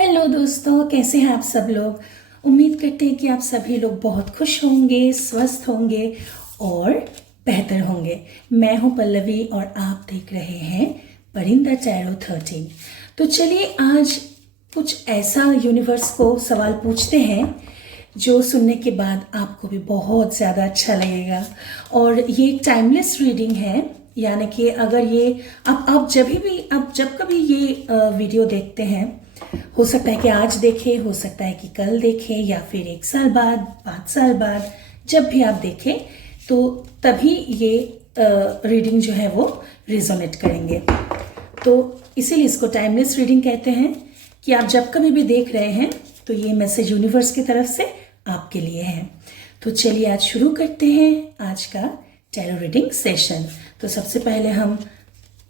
Hello दोस्तों, कैसे हैं आप सब लोग। उम्मीद करते हैं कि आप सभी लोग बहुत खुश होंगे, स्वस्थ होंगे और बेहतर होंगे। मैं हूं पल्लवी और आप देख रहे हैं परिंदा टैरो 13। तो चलिए आज कुछ ऐसा यूनिवर्स को सवाल पूछते हैं जो सुनने के बाद आपको भी बहुत ज़्यादा अच्छा लगेगा। और ये एक टाइमलेस रीडिंग है, यानी कि अगर ये आप जब कभी ये वीडियो देखते हैं, हो सकता है कि आज देखें, हो सकता है कि कल देखें, या फिर 1 साल बाद, 5 साल बाद, जब भी आप देखें तो तभी ये रीडिंग जो है वो रिजोनेट करेंगे। तो इसीलिए इसको टाइमलेस रीडिंग कहते हैं कि आप जब कभी भी देख रहे हैं तो ये मैसेज यूनिवर्स की तरफ से आपके लिए है। तो चलिए आज शुरू करते हैं आज का टैरो रीडिंग सेशन। तो सबसे पहले हम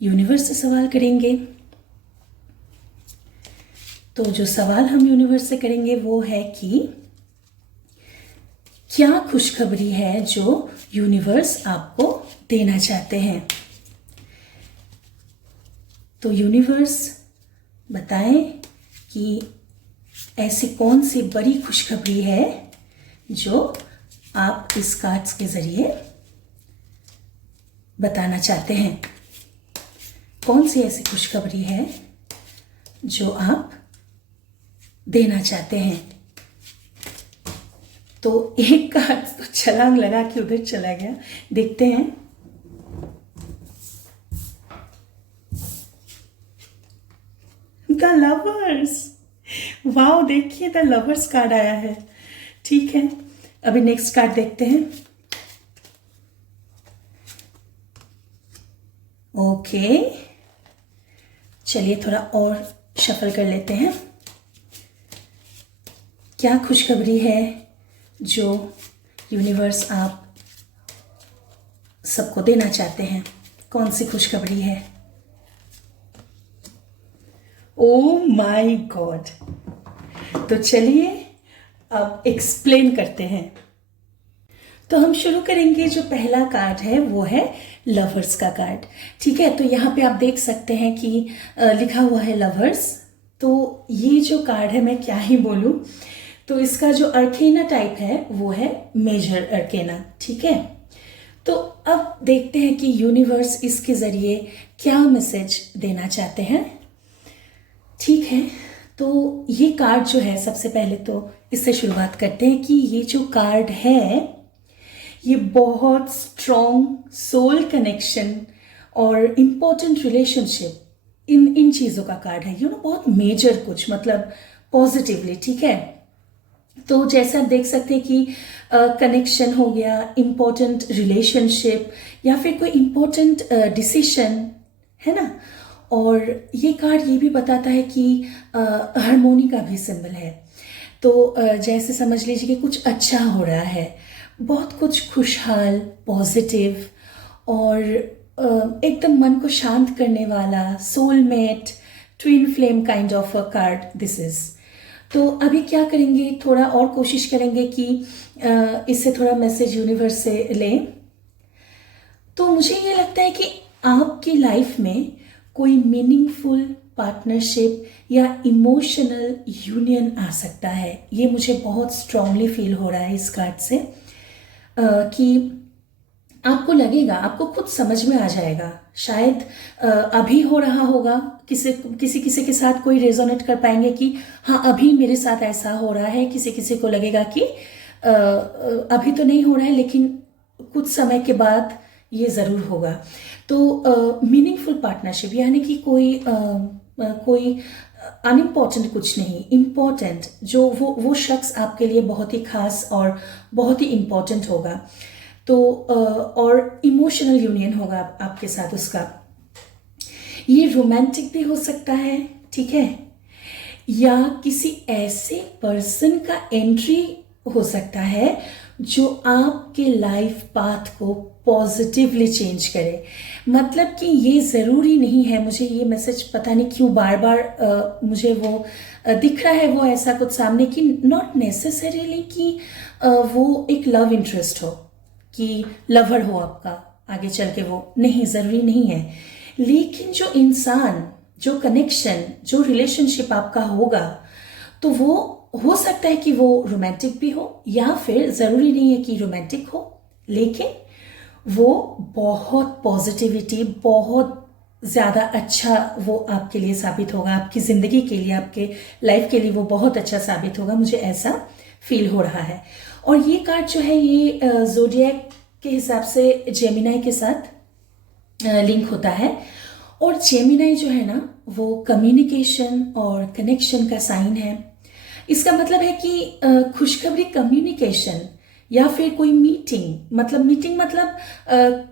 यूनिवर्स से सवाल करेंगे। तो जो सवाल हम यूनिवर्स से करेंगे वो है कि क्या खुशखबरी है जो यूनिवर्स आपको देना चाहते हैं। तो यूनिवर्स बताएं कि ऐसी कौन सी बड़ी खुशखबरी है जो आप इस कार्ड्स के जरिए बताना चाहते हैं। कौन सी ऐसी खुशखबरी है जो आप देना चाहते हैं। तो एक कार्ड तो छलांग लगा के उधर चला गया, देखते हैं। द लवर्स, वाओ, देखिए द लवर्स कार्ड आया है। ठीक है, अभी नेक्स्ट कार्ड देखते हैं। ओके, चलिए थोड़ा और शफल कर लेते हैं। क्या खुशखबरी है जो यूनिवर्स आप सबको देना चाहते हैं। कौन सी खुशखबरी है। Oh my God. तो चलिए अब एक्सप्लेन करते हैं। तो हम शुरू करेंगे, जो पहला कार्ड है वो है लवर्स का कार्ड। ठीक है, तो यहाँ पे आप देख सकते हैं कि लिखा हुआ है लवर्स। तो ये जो कार्ड है, मैं क्या ही बोलूं, तो इसका जो अर्केना टाइप है वो है मेजर अर्केना। ठीक है, तो अब देखते हैं कि यूनिवर्स इसके जरिए क्या मैसेज देना चाहते हैं। ठीक है, तो ये कार्ड जो है, सबसे पहले तो इससे शुरुआत करते हैं कि ये जो कार्ड है ये बहुत स्ट्रॉन्ग सोल कनेक्शन और इम्पोर्टेंट रिलेशनशिप, इन चीज़ों का कार्ड है। बहुत मेजर कुछ, मतलब पॉजिटिवली। ठीक है, तो जैसे आप देख सकते हैं कि कनेक्शन हो गया, इम्पोर्टेंट रिलेशनशिप, या फिर कोई इम्पोर्टेंट डिसीशन, है ना। और ये कार्ड ये भी बताता है कि हार्मोनी का भी सिंबल है। तो जैसे समझ लीजिए कि कुछ अच्छा हो रहा है, बहुत कुछ खुशहाल, पॉजिटिव और एकदम मन को शांत करने वाला, soulmate, twin flame kind of a card this is. तो अभी क्या करेंगे, थोड़ा और कोशिश करेंगे कि इससे थोड़ा मैसेज यूनिवर्स से लें। तो मुझे ये लगता है कि आपकी लाइफ में कोई मीनिंगफुल पार्टनरशिप या इमोशनल यूनियन आ सकता है। ये मुझे बहुत स्ट्रांगली फील हो रहा है इस कार्ड से, कि आपको लगेगा, आपको खुद समझ में आ जाएगा। शायद अभी हो रहा होगा, किसी के साथ कोई रेजोनेट कर पाएंगे कि हाँ अभी मेरे साथ ऐसा हो रहा है। किसी को लगेगा कि अभी तो नहीं हो रहा है, लेकिन कुछ समय के बाद ये ज़रूर होगा। तो मीनिंगफुल पार्टनरशिप, यानी कि कोई अनइम्पॉर्टेंट कुछ नहीं, इम्पॉर्टेंट, जो वो शख्स आपके लिए बहुत ही खास और बहुत ही इम्पॉर्टेंट होगा। तो और इमोशनल यूनियन होगा आपके साथ उसका। ये रोमांटिक भी हो सकता है, ठीक है, या किसी ऐसे पर्सन का एंट्री हो सकता है जो आपके लाइफ पाथ को पॉजिटिवली चेंज करे। मतलब कि ये ज़रूरी नहीं है, मुझे ये मैसेज पता नहीं क्यों बार बार मुझे वो दिख रहा है, वो ऐसा कुछ सामने, कि नॉट नेसेसरीली कि वो एक लव इंटरेस्ट हो, कि लवर हो आपका आगे चल के, वो नहीं, ज़रूरी नहीं है। लेकिन जो इंसान, जो कनेक्शन, जो रिलेशनशिप आपका होगा, तो वो हो सकता है कि वो रोमांटिक भी हो या फिर ज़रूरी नहीं है कि रोमांटिक हो, लेकिन वो बहुत पॉजिटिविटी, बहुत ज़्यादा अच्छा वो आपके लिए साबित होगा, आपकी ज़िंदगी के लिए, आपके लाइफ के लिए वो बहुत अच्छा साबित होगा। मुझे ऐसा फील हो रहा है। और ये कार्ड जो है ये ज़ोडिएक के हिसाब से जेमिनाई के साथ लिंक होता है। और जेमिनाई जो है ना वो कम्युनिकेशन और कनेक्शन का साइन है। इसका मतलब है कि खुशखबरी कम्युनिकेशन या फिर कोई मीटिंग, मतलब मीटिंग मतलब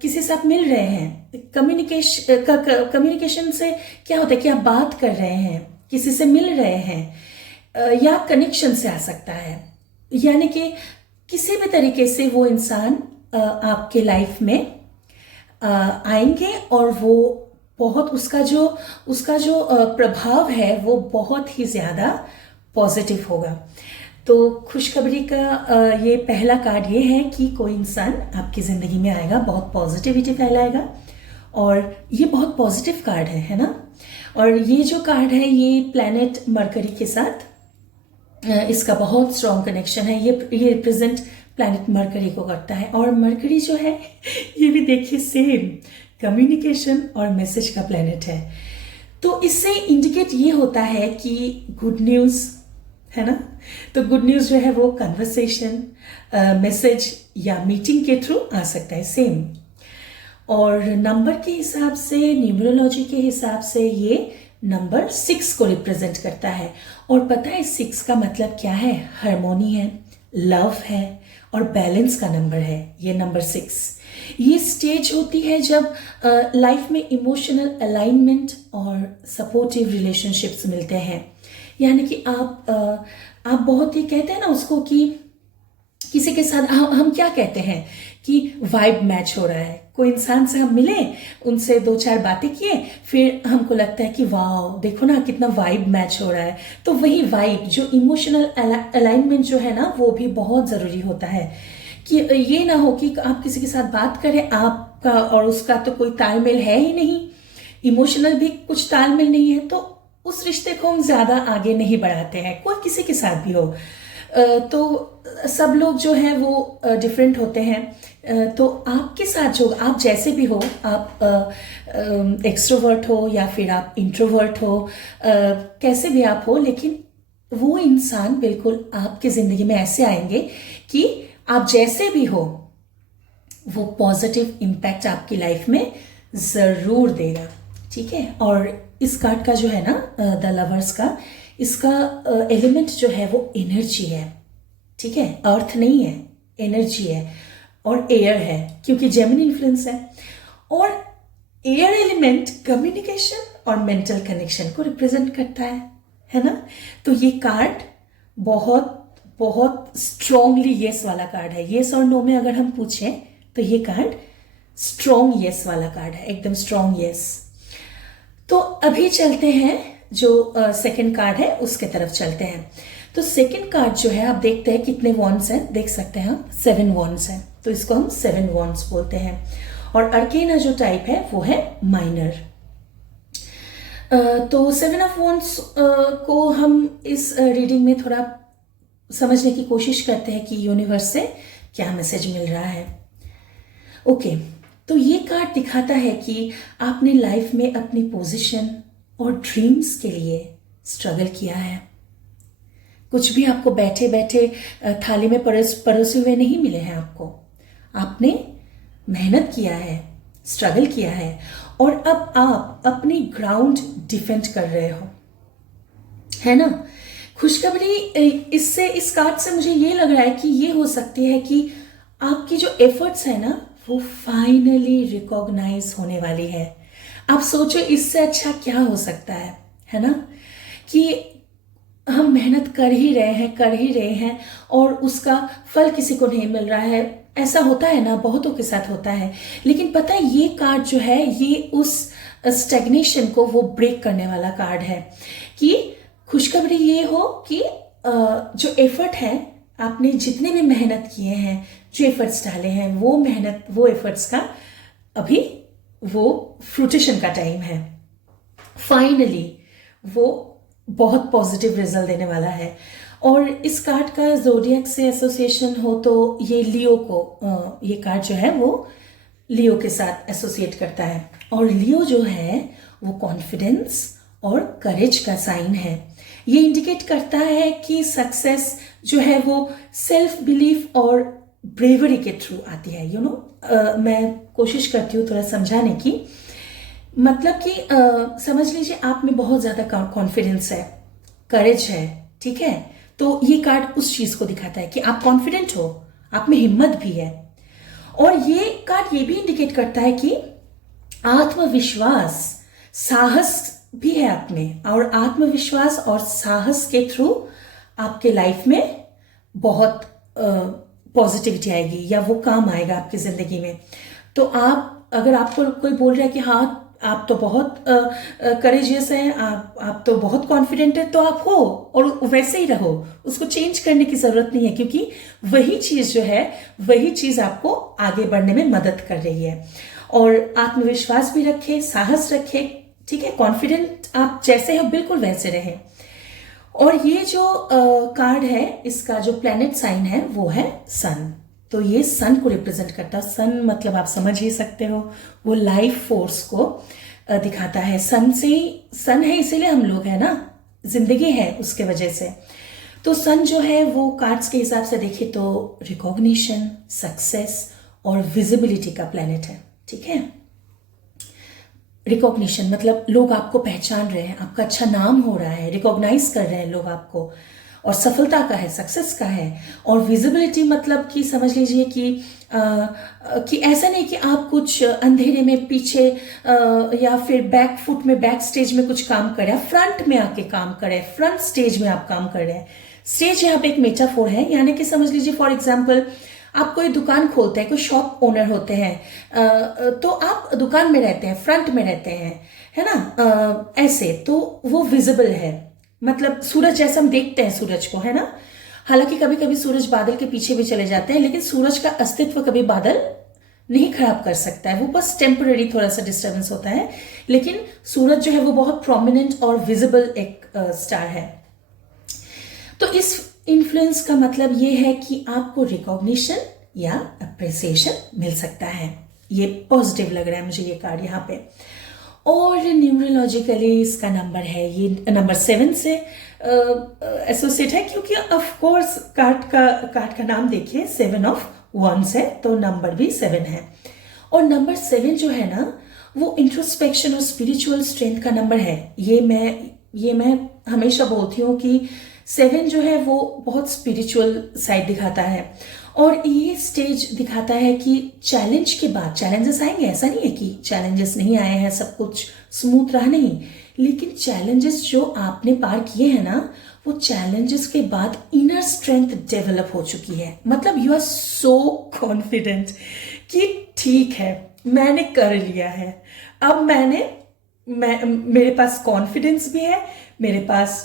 किसी साथ मिल रहे हैं। कम्युनिकेशन से क्या होता है कि आप बात कर रहे हैं, किसी से मिल रहे हैं, या कनेक्शन से आ सकता है। यानी कि किसी भी तरीके से वो इंसान आपके लाइफ में आएंगे और वो बहुत उसका जो प्रभाव है वो बहुत ही ज़्यादा पॉजिटिव होगा। तो खुशखबरी का ये पहला कार्ड ये है कि कोई इंसान आपकी ज़िंदगी में आएगा, बहुत पॉजिटिविटी फैलाएगा, और ये बहुत पॉजिटिव कार्ड है ना। और ये जो कार्ड है ये प्लैनेट मरकरी के साथ इसका बहुत स्ट्रॉन्ग कनेक्शन है। ये रिप्रेजेंट प्लैनेट मरकरी को करता है। और मरकरी जो है ये भी देखिए सेम कम्युनिकेशन और मैसेज का प्लैनेट है। तो इससे इंडिकेट ये होता है कि गुड न्यूज़ है ना। तो गुड न्यूज़ जो है वो कन्वर्सेशन, मैसेज या मीटिंग के थ्रू आ सकता है सेम। और नंबर के हिसाब से, न्यूमरोलॉजी के हिसाब से ये नंबर 6 को रिप्रेजेंट करता है। और पता है 6 का मतलब क्या है? हार्मोनी है, लव है और बैलेंस का नंबर है ये नंबर 6। ये स्टेज होती है जब लाइफ में इमोशनल अलाइनमेंट और सपोर्टिव रिलेशनशिप्स मिलते हैं। यानी कि आप बहुत ही कहते हैं ना उसको कि किसी के साथ हम क्या कहते हैं कि वाइब मैच हो रहा है। कोई इंसान से हम मिले, उनसे 2-4 बातें किए, फिर हमको लगता है कि वाह देखो ना कितना वाइब मैच हो रहा है। तो वही वाइब, जो इमोशनल अलाइनमेंट जो है ना वो भी बहुत ज़रूरी होता है। कि ये ना हो कि आप किसी के साथ बात करें, आपका और उसका तो कोई तालमेल है ही नहीं, इमोशनल भी कुछ तालमेल नहीं है, तो उस रिश्ते को हम ज़्यादा आगे नहीं बढ़ाते हैं, कोई किसी के साथ भी हो। तो सब लोग जो हैं वो डिफरेंट होते हैं। तो आपके साथ जो, आप जैसे भी हो, आप एक्सट्रोवर्ट हो या फिर आप इंट्रोवर्ट हो, कैसे भी आप हो, लेकिन वो इंसान बिल्कुल आपकी ज़िंदगी में ऐसे आएंगे कि आप जैसे भी हो वो पॉजिटिव इम्पैक्ट आपकी लाइफ में ज़रूर देगा। ठीक है। और इस कार्ड का जो है ना द लवर्स का, इसका एलिमेंट जो है वो एनर्जी है। ठीक है, अर्थ नहीं है, एनर्जी है और एयर है, क्योंकि जेमिनी इन्फ्लुएंस है। और एयर एलिमेंट कम्युनिकेशन और मेंटल कनेक्शन को रिप्रेजेंट करता है ना। तो ये कार्ड बहुत बहुत स्ट्रॉन्गली येस वाला कार्ड है। येस और नो में अगर हम पूछें तो ये कार्ड स्ट्रॉन्ग येस वाला कार्ड है, एकदम स्ट्रॉन्ग येस। तो अभी चलते हैं जो सेकंड कार्ड है उसके तरफ चलते हैं। तो सेकंड कार्ड जो है आप देखते हैं कितने वॉन्ड्स हैं, देख सकते हैं हम 7 वॉन्ड्स हैं, तो इसको हम 7 वॉन्ड्स बोलते हैं। और अर्केना जो टाइप है वो है माइनर। तो 7 ऑफ वॉन्ड्स को हम इस रीडिंग में थोड़ा समझने की कोशिश करते हैं कि यूनिवर्स से क्या मैसेज मिल रहा है। ओके, तो ये कार्ड दिखाता है कि आपने लाइफ में अपनी पोजीशन और ड्रीम्स के लिए स्ट्रगल किया है। कुछ भी आपको बैठे बैठे थाली में परोसे हुए नहीं मिले हैं आपको। आपने मेहनत किया है, स्ट्रगल किया है, और अब आप अपनी ग्राउंड डिफेंड कर रहे हो, है ना। खुशखबरी इससे, इस कार्ड से मुझे ये लग रहा है कि ये हो सकती है कि आपकी जो एफर्ट्स है ना वो फाइनली रिकॉग्नाइज होने वाली है। आप सोचो इससे अच्छा क्या हो सकता है ना, कि हम मेहनत कर ही रहे हैं और उसका फल किसी को नहीं मिल रहा है। ऐसा होता है ना, बहुतों के साथ होता है। लेकिन पता है ये कार्ड जो है ये उस स्टैग्नेशन को वो ब्रेक करने वाला कार्ड है। कि खुशखबरी ये हो कि जो एफर्ट है, आपने जितने भी मेहनत किए हैं, जो एफर्ट्स डाले हैं, वो एफर्ट्स का अभी वो फ्रूटेशन का टाइम है। फाइनली वो बहुत पॉजिटिव रिजल्ट देने वाला है। और इस कार्ड का ज़ोडिएक से एसोसिएशन हो तो ये लियो को, ये कार्ड जो है वो लियो के साथ एसोसिएट करता है। और लियो जो है वो कॉन्फिडेंस और करेज का साइन है। ये इंडिकेट करता है कि सक्सेस जो है वो सेल्फ बिलीफ और ब्रेवरी के थ्रू आती है। मैं कोशिश करती हूँ थोड़ा समझाने की। मतलब कि समझ लीजिए आप में बहुत ज़्यादा कॉन्फिडेंस है, करेज है, ठीक है, तो ये कार्ड उस चीज़ को दिखाता है कि आप कॉन्फिडेंट हो, आप में हिम्मत भी है। और ये कार्ड ये भी इंडिकेट करता है कि आत्मविश्वास, साहस भी है आप में, और आत्मविश्वास और साहस के थ्रू आपके लाइफ में बहुत पॉजिटिविटी आएगी या वो काम आएगा आपकी ज़िंदगी में। तो आप, अगर आपको कोई बोल रहा है कि हाँ आप तो बहुत करेजियस हैं, आप तो बहुत कॉन्फिडेंट है, तो आप हो और वैसे ही रहो, उसको चेंज करने की ज़रूरत नहीं है, क्योंकि वही चीज़ जो है वही चीज़ आपको आगे बढ़ने में मदद कर रही है। और आत्मविश्वास भी रखे, साहस रखे, ठीक है, कॉन्फिडेंट आप जैसे हो बिल्कुल वैसे रहें। और ये जो कार्ड है, इसका जो प्लैनेट साइन है वो है सन। तो ये सन को रिप्रेजेंट करता है। सन मतलब आप समझ ही सकते हो, वो लाइफ फोर्स को दिखाता है। सन से ही, सन है इसीलिए हम लोग हैं ना, जिंदगी है उसके वजह से। तो सन जो है वो कार्ड्स के हिसाब से देखें तो रिकॉग्निशन, सक्सेस और विजिबिलिटी का प्लैनेट है, ठीक है। रिकॉग्निशन मतलब लोग आपको पहचान रहे हैं, आपका अच्छा नाम हो रहा है, रिकॉग्नाइज कर रहे हैं लोग आपको, और सफलता का है, सक्सेस का है। और विजिबिलिटी मतलब कि समझ लीजिए कि ऐसा नहीं कि आप कुछ अंधेरे में पीछे या फिर बैक फुट में, बैक स्टेज में कुछ काम कर रहे हैं, फ्रंट में आके काम कर रहे हैं, फ्रंट स्टेज में आप काम कर रहे हैं। स्टेज यहाँ पे एक मेटाफोर है, यानी कि समझ लीजिए फॉर एग्जाम्पल आप कोई दुकान खोलते हैं, कोई शॉप ओनर होते हैं, तो आप दुकान में रहते हैं, फ्रंट में रहते हैं, है ना, ऐसे, तो वो विजिबल है। मतलब सूरज जैसा हम देखते हैं सूरज को, है ना, हालांकि कभी कभी सूरज बादल के पीछे भी चले जाते हैं, लेकिन सूरज का अस्तित्व कभी बादल नहीं खराब कर सकता है, वो बस टेम्पररी थोड़ा सा डिस्टर्बेंस होता है, लेकिन सूरज जो है वो बहुत प्रोमिनेंट और विजिबल एक स्टार है। तो इस इन्फ्लुएंस का मतलब ये है कि आपको रिकॉग्निशन या अप्रिसिएशन मिल सकता है। ये पॉजिटिव लग रहा है मुझे ये कार्ड यहाँ पे। और न्यूमरोलॉजिकली इसका नंबर है, ये नंबर 7 से एसोसिएट है, क्योंकि ऑफ कोर्स कार्ड का नाम देखिए 7 ऑफ वंस है, तो नंबर भी 7 है। और नंबर 7 जो है ना वो इंट्रोस्पेक्शन और स्पिरिचुअल स्ट्रेंथ का नंबर है। ये मैं हमेशा बोलती हूँ कि 7 जो है वो बहुत स्पिरिचुअल साइड दिखाता है, और ये स्टेज दिखाता है कि चैलेंज के बाद चैलेंजेस आएंगे। ऐसा नहीं है कि चैलेंजेस नहीं आए हैं, सब कुछ स्मूथ रहा, नहीं, लेकिन चैलेंजेस जो आपने पार किए हैं ना, वो चैलेंजेस के बाद इनर स्ट्रेंथ डेवलप हो चुकी है। मतलब यू आर सो कॉन्फिडेंट कि ठीक है मैंने कर लिया है, अब मेरे पास कॉन्फिडेंस भी है, मेरे पास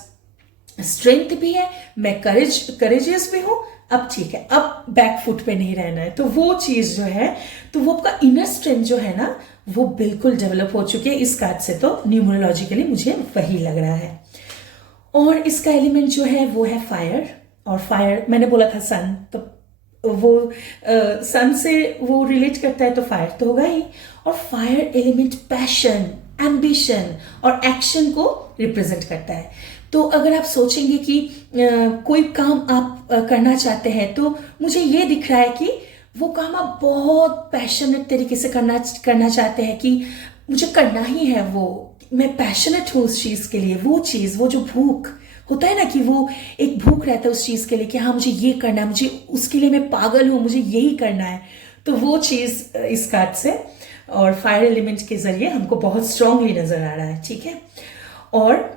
स्ट्रेंथ भी है, मैं करेजियस भी हूं, अब ठीक है, अब बैक फुट पे नहीं रहना है। तो वो चीज जो है, तो वो आपका इनर स्ट्रेंथ जो है ना वो बिल्कुल डेवलप हो चुकी है इस कार्ड से। तो न्यूमरोलॉजिकली मुझे वही लग रहा है। और इसका एलिमेंट जो है वो है फायर, और फायर मैंने बोला था सन, तो वो सन से वो रिलेट करता है, तो फायर तो होगा ही। और फायर एलिमेंट पैशन, एम्बिशन और एक्शन को रिप्रेजेंट करता है। तो अगर आप सोचेंगे कि कोई काम आप करना चाहते हैं, तो मुझे ये दिख रहा है कि वो काम आप बहुत पैशनेट तरीके से करना चाहते हैं, कि मुझे करना ही है, वो मैं पैशनेट हूँ उस चीज़ के लिए। वो चीज़, वो जो भूख होता है ना, कि वो एक भूख रहता है उस चीज़ के लिए कि हाँ मुझे ये करना है, मुझे उसके लिए मैं पागल हूँ, मुझे यही करना है। तो वो चीज़ इस कार्ड से और फायर एलिमेंट के जरिए हमको बहुत स्ट्रांगली नजर आ रहा है, ठीक है। और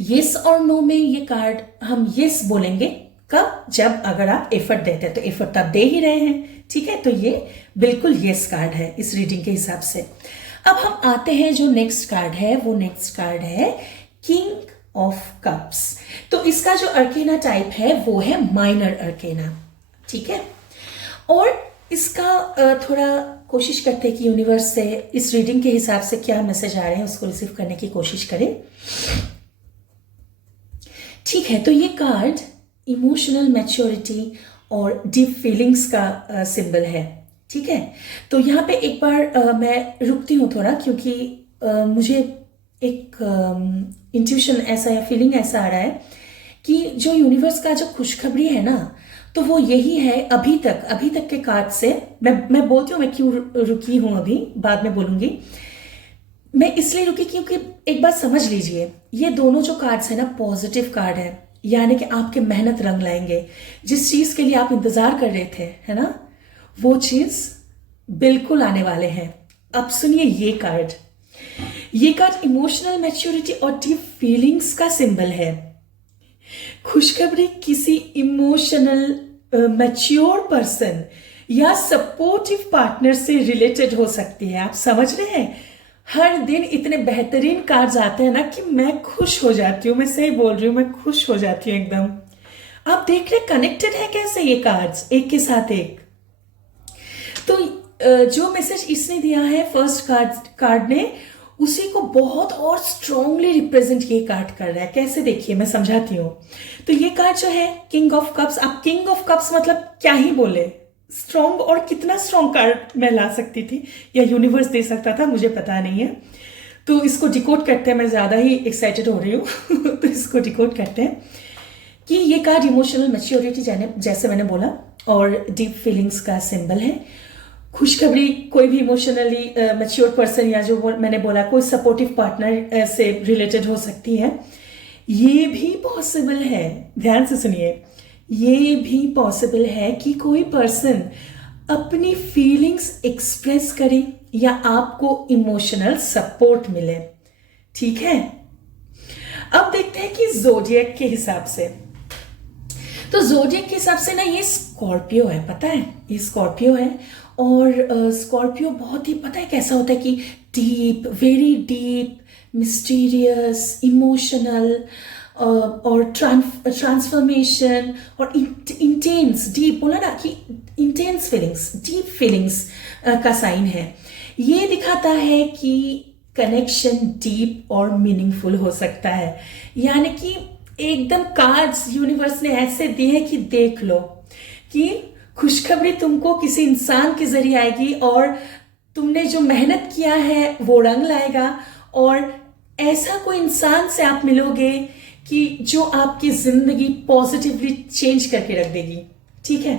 येस और नो में ये कार्ड हम येस बोलेंगे कब, जब अगर आप एफर्ट देते हैं, तो एफर्ट आप दे ही रहे हैं, ठीक है, तो ये बिल्कुल येस कार्ड है इस रीडिंग के हिसाब से। अब हम आते हैं जो नेक्स्ट कार्ड है, वो नेक्स्ट कार्ड है किंग ऑफ कप्स। तो इसका जो अर्केना टाइप है वो है माइनर अर्केना, ठीक है। और इसका थोड़ा कोशिश करते हैं कि यूनिवर्स से इस रीडिंग के हिसाब से क्या मैसेज आ रहे हैं उसको रिसीव करने की कोशिश करें। ठीक है, तो ये कार्ड इमोशनल मैच्योरिटी और डीप फीलिंग्स का सिंबल है। ठीक है, तो यहाँ पे एक बार मैं रुकती हूँ थोड़ा, क्योंकि मुझे एक इंट्यूशन ऐसा या फीलिंग ऐसा आ रहा है कि जो यूनिवर्स का जो खुशखबरी है ना, तो वो यही है अभी तक के कार्ड से। मैं बोलती हूँ मैं क्यों रुकी हूँ, अभी बाद में बोलूँगी। मैं इसलिए रुकी क्योंकि एक बात समझ लीजिए, ये दोनों जो कार्ड्स है ना पॉजिटिव कार्ड है, यानी कि आपके मेहनत रंग लाएंगे। जिस चीज़ के लिए आप इंतज़ार कर रहे थे, है ना, वो चीज़ बिल्कुल आने वाले हैं। अब सुनिए ये कार्ड इमोशनल मैच्योरिटी और डीप फीलिंग्स का सिंबल है। खुशखबरी किसी इमोशनल मैच्योर पर्सन या सपोर्टिव पार्टनर से रिलेटेड हो सकती है। आप समझ रहे हैं, हर दिन इतने बेहतरीन कार्ड्स आते हैं ना कि मैं खुश हो जाती हूँ। मैं सही बोल रही हूँ, मैं खुश हो जाती हूँ एकदम। आप देख रहे कनेक्टेड है कैसे ये कार्ड्स एक के साथ एक। तो जो मैसेज इसने दिया है फर्स्ट कार्ड ने, उसी को बहुत और स्ट्रांगली रिप्रेजेंट ये कार्ड कर रहा है। कैसे, देखिए मैं समझाती हूँ। तो ये कार्ड जो है किंग ऑफ कप्स, आप किंग ऑफ कप्स मतलब क्या ही बोले, स्ट्रॉन्ग, और कितना स्ट्रॉन्ग कार्ड मैं ला सकती थी या यूनिवर्स दे सकता था, मुझे पता नहीं है। तो इसको डिकोड करते हैं, मैं ज़्यादा ही एक्साइटेड हो रही हूँ तो इसको डिकोड करते हैं कि ये कार्ड इमोशनल मैच्योरिटी जैसे मैंने बोला और डीप फीलिंग्स का सिंबल है। खुशखबरी कोई भी इमोशनली मैच्योर पर्सन या जो मैंने बोला कोई सपोर्टिव पार्टनर से रिलेटेड हो सकती है। ये भी पॉसिबल है, ध्यान से सुनिए, ये भी पॉसिबल है कि कोई पर्सन अपनी फीलिंग्स एक्सप्रेस करे या आपको इमोशनल सपोर्ट मिले। ठीक है, अब देखते हैं कि ज़ोडिएक के हिसाब से। तो ज़ोडिएक के हिसाब से ना ये स्कॉर्पियो है, पता है, ये स्कॉर्पियो है। और स्कॉर्पियो बहुत ही, पता है कैसा होता है कि deep, very deep, mysterious, emotional और ट्रांसफॉर्मेशन और इंटेंस, डीप, बोला ना कि इंटेंस फीलिंग्स, डीप फीलिंग्स का साइन है। ये दिखाता है कि कनेक्शन डीप और मीनिंगफुल हो सकता है। यानी कि एकदम कार्ड्स यूनिवर्स ने ऐसे दिए हैं कि देख लो कि खुशखबरी तुमको किसी इंसान के जरिए आएगी और तुमने जो मेहनत किया है वो रंग लाएगा, और ऐसा कोई इंसान से आप मिलोगे कि जो आपकी जिंदगी पॉजिटिवली चेंज करके रख देगी। ठीक है,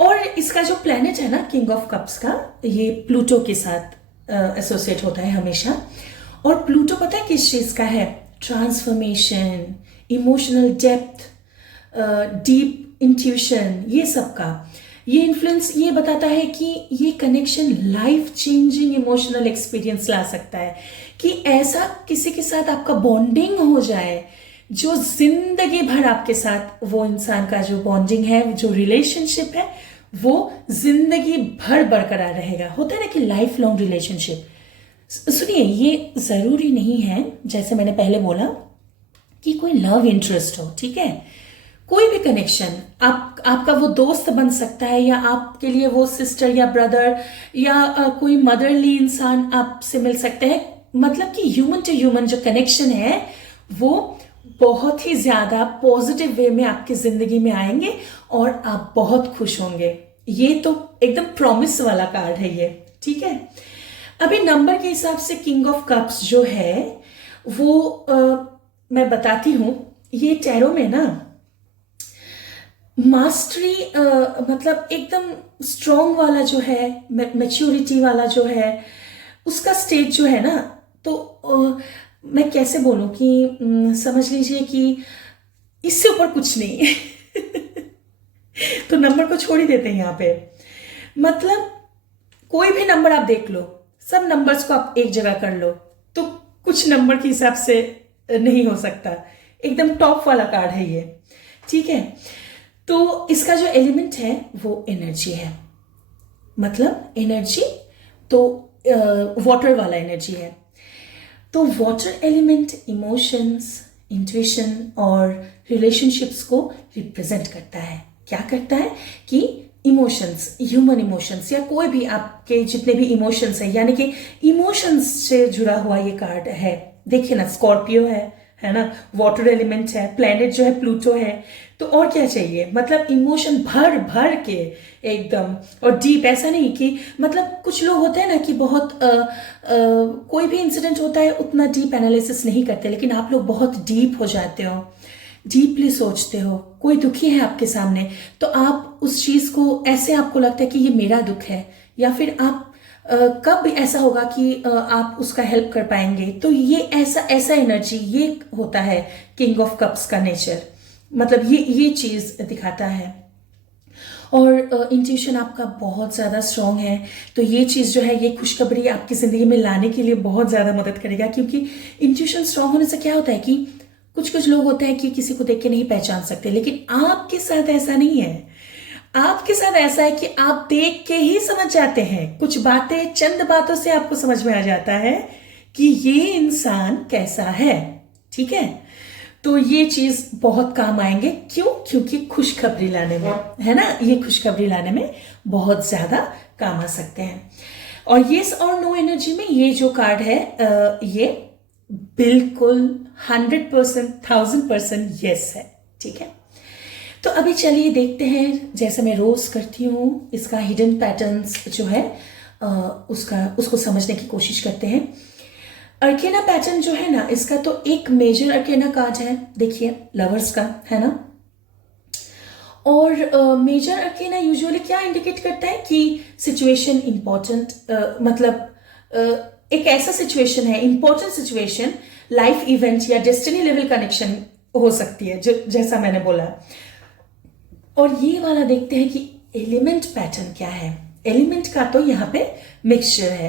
और इसका जो प्लैनेट है ना किंग ऑफ कप्स का, ये प्लूटो के साथ एसोसिएट होता है हमेशा। और प्लूटो पता है किस चीज का है? Transformation, emotional depth, deep intuition, ये सब का ये इन्फ्लुएंस ये बताता है कि ये connection life changing emotional experience ला सकता है। कि ऐसा किसी के साथ आपका बॉन्डिंग हो जाए जो जिंदगी भर आपके साथ, वो इंसान का जो बॉन्डिंग है, जो रिलेशनशिप है, वो जिंदगी भर बरकरार रहेगा। होता है ना कि लाइफ लॉन्ग रिलेशनशिप। सुनिए, ये जरूरी नहीं है, जैसे मैंने पहले बोला, कि कोई लव इंटरेस्ट हो। ठीक है, कोई भी कनेक्शन, आपका वो दोस्त बन सकता है, या आपके लिए वो सिस्टर या ब्रदर या कोई मदरली इंसान आपसे मिल सकते हैं। मतलब कि ह्यूमन टू ह्यूमन जो कनेक्शन है वो बहुत ही ज्यादा पॉजिटिव वे में आपकी जिंदगी में आएंगे और आप बहुत खुश होंगे। ये तो एकदम प्रॉमिस वाला कार्ड है ये। ठीक है, अभी नंबर के हिसाब से किंग ऑफ कप्स जो है वो मैं बताती हूं। ये टैरो में ना मास्टरी, मतलब एकदम स्ट्रॉन्ग वाला जो है, मैच्योरिटी वाला जो है, उसका स्टेज जो है ना, तो मैं कैसे बोलूं कि समझ लीजिए कि इससे ऊपर कुछ नहीं तो नंबर को छोड़ ही देते हैं यहाँ पे। मतलब कोई भी नंबर आप देख लो, सब नंबर्स को आप एक जगह कर लो, तो कुछ नंबर के हिसाब से नहीं हो सकता। एकदम टॉप वाला कार्ड है ये। ठीक है, तो इसका जो एलिमेंट है वो एनर्जी है। मतलब एनर्जी तो वाटर वाला एनर्जी है। तो वाटर एलिमेंट इमोशंस, इंट्यूशन और रिलेशनशिप्स को रिप्रेजेंट करता है। क्या करता है कि इमोशंस, ह्यूमन इमोशंस, या कोई भी आपके जितने भी इमोशंस है, यानी कि इमोशंस से जुड़ा हुआ ये कार्ड है। देखिए ना, स्कॉर्पियो है है ना, वाटर एलिमेंट है, प्लैनेट जो है प्लूटो है, तो और क्या चाहिए। मतलब इमोशन भर भर के एकदम, और डीप। ऐसा नहीं कि मतलब कुछ लोग होते हैं ना कि बहुत कोई भी इंसिडेंट होता है उतना डीप एनालिसिस नहीं करते, लेकिन आप लोग बहुत डीप हो जाते हो, डीपली सोचते हो। कोई दुखी है आपके सामने तो आप उस चीज को ऐसे आपको लगता है कि ये मेरा दुख है, या फिर आप कब ऐसा होगा कि आप उसका हेल्प कर पाएंगे। तो ये ऐसा ऐसा एनर्जी, ये होता है किंग ऑफ कप्स का नेचर। मतलब ये चीज दिखाता है। और इंट्यूशन आपका बहुत ज़्यादा स्ट्रांग है, तो ये चीज़ जो है, ये खुशखबरी आपकी ज़िंदगी में लाने के लिए बहुत ज़्यादा मदद करेगा। क्योंकि इंट्यूशन स्ट्रांग होने से क्या होता है कि कुछ लोग होते हैं कि किसी को देख के नहीं पहचान सकते, लेकिन आपके साथ ऐसा नहीं है। आपके साथ ऐसा है कि आप देख के ही समझ जाते हैं। कुछ बातें, चंद बातों से आपको समझ में आ जाता है कि ये इंसान कैसा है। ठीक है, तो ये चीज बहुत काम आएंगे। क्यों? क्योंकि खुशखबरी लाने में, है ना, ये खुशखबरी लाने में बहुत ज्यादा काम आ सकते हैं। और येस और नो एनर्जी में ये जो कार्ड है, ये बिल्कुल 100%, 1000% यस है। ठीक है, तो अभी चलिए देखते हैं, जैसे मैं रोज करती हूँ, इसका हिडन पैटर्न्स जो है उसको समझने की कोशिश करते हैं। अर्केना पैटर्न जो है ना, इसका तो एक मेजर अर्केना कार्ड है, देखिए लवर्स का, है ना। और मेजर अर्केना यूजुअली क्या इंडिकेट करता है कि सिचुएशन इंपॉर्टेंट, मतलब एक ऐसा सिचुएशन है, इंपॉर्टेंट सिचुएशन, लाइफ इवेंट या डेस्टिनी लेवल कनेक्शन हो सकती है, जैसा मैंने बोला। और ये वाला देखते हैं कि एलिमेंट पैटर्न क्या है। एलिमेंट का तो यहाँ पे मिक्सचर है,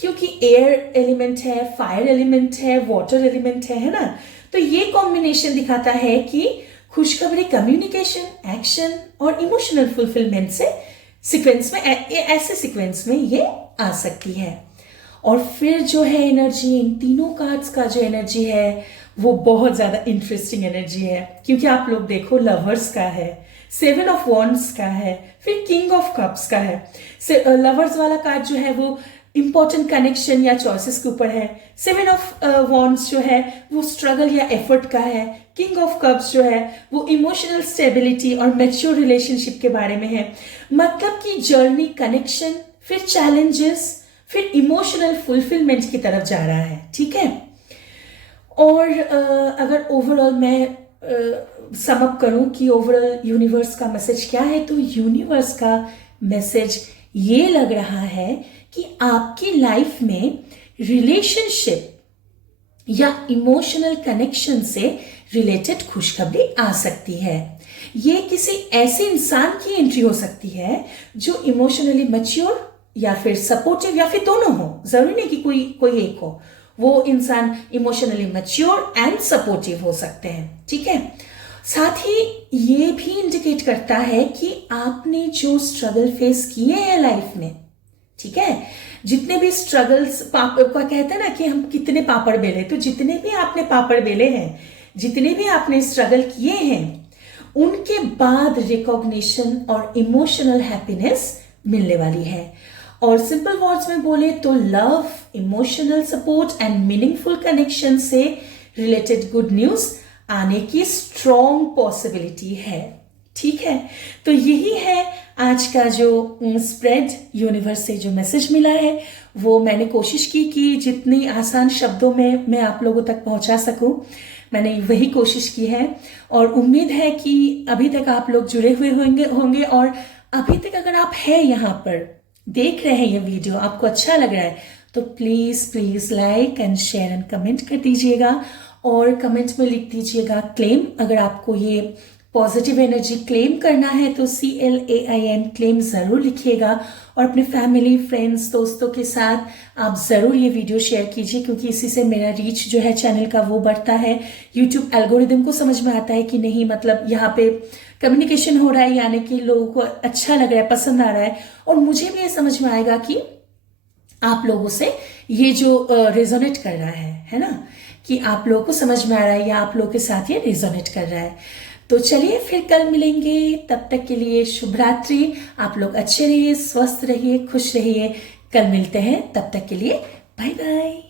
क्योंकि एयर एलिमेंट है, फायर एलिमेंट है, वाटर एलिमेंट है ना। तो ये कॉम्बिनेशन दिखाता है कि खुशखबरी कम्युनिकेशन, एक्शन और इमोशनल फुलफिलमेंट से सीक्वेंस में, ऐसे सीक्वेंस में ये आ सकती है। और फिर जो है एनर्जी, इन तीनों कार्ड्स का जो एनर्जी है वो बहुत ज्यादा इंटरेस्टिंग एनर्जी है। क्योंकि आप लोग देखो, लवर्स का है, 7 ऑफ वॉन्ड्स का है, फिर किंग ऑफ कप्स का है। लवर्स वाला कार्ड जो है वो इंपॉर्टेंट कनेक्शन या चॉइसेस के ऊपर है। 7 ऑफ वॉन्ड्स जो है वो स्ट्रगल या एफर्ट का है। किंग ऑफ कप्स जो है वो इमोशनल स्टेबिलिटी और मैच्योर रिलेशनशिप के बारे में है। मतलब कि जर्नी, कनेक्शन, फिर चैलेंजेस, फिर इमोशनल फुलफिलमेंट की तरफ जा रहा है। ठीक है, और अगर ओवरऑल मैं सम अप करूं कि ओवरऑल यूनिवर्स का मैसेज क्या है, तो यूनिवर्स का मैसेज ये लग रहा है कि आपकी लाइफ में रिलेशनशिप या इमोशनल कनेक्शन से रिलेटेड खुशखबरी आ सकती है। ये किसी ऐसे इंसान की एंट्री हो सकती है जो इमोशनली मैच्योर या फिर सपोर्टिव, या फिर दोनों हो, जरूरी नहीं कि कोई एक हो। वो इंसान इमोशनली मैच्योर एंड सपोर्टिव हो सकते हैं। ठीक है, साथ ही ये भी इंडिकेट करता है कि आपने जो स्ट्रगल फेस किए हैं लाइफ में, ठीक है, जितने भी स्ट्रगल्स, पापड़ कहते हैं ना कि हम कितने पापड़ बेले, तो जितने भी आपने पापड़ बेले हैं, जितने भी आपने स्ट्रगल किए हैं, उनके बाद रिकॉग्निशन और इमोशनल हैप्पीनेस मिलने वाली है। और सिंपल वर्ड्स में बोले तो love, emotional support and meaningful connection से रिलेटेड गुड न्यूज आने की स्ट्रॉन्ग पॉसिबिलिटी है। ठीक है, तो यही है आज का जो स्प्रेड, यूनिवर्स से जो मैसेज मिला है, वो मैंने कोशिश की कि जितनी आसान शब्दों में मैं आप लोगों तक पहुंचा सकूं, मैंने वही कोशिश की है। और उम्मीद है कि अभी तक आप लोग जुड़े हुए होंगे और अभी तक अगर आप हैं यहाँ पर, देख रहे हैं ये वीडियो, आपको अच्छा लग रहा है, तो please like and share and comment कर दीजिएगा। और कमेंट में लिख दीजिएगा क्लेम। अगर आपको ये पॉजिटिव एनर्जी क्लेम करना है तो CLAIM क्लेम जरूर लिखिएगा। और अपने फैमिली, फ्रेंड्स, दोस्तों के साथ आप जरूर ये वीडियो शेयर कीजिए, क्योंकि इसी से मेरा रीच जो है चैनल का वो बढ़ता है। यूट्यूब एल्गोरिदम को समझ में आता है कि नहीं, मतलब यहाँ पे कम्युनिकेशन हो रहा है, यानी कि लोगों को अच्छा लग रहा है, पसंद आ रहा है। और मुझे भी ये समझ में आएगा कि आप लोगों से ये जो रेजोनेट कर रहा है ना, कि आप लोगों को समझ में आ रहा है या आप लोगों के साथ ये रेजोनेट कर रहा है। तो चलिए फिर कल मिलेंगे, तब तक के लिए शुभ रात्रि। आप लोग अच्छे रहिए, स्वस्थ रहिए, खुश रहिए। कल मिलते हैं, तब तक के लिए बाय बाय।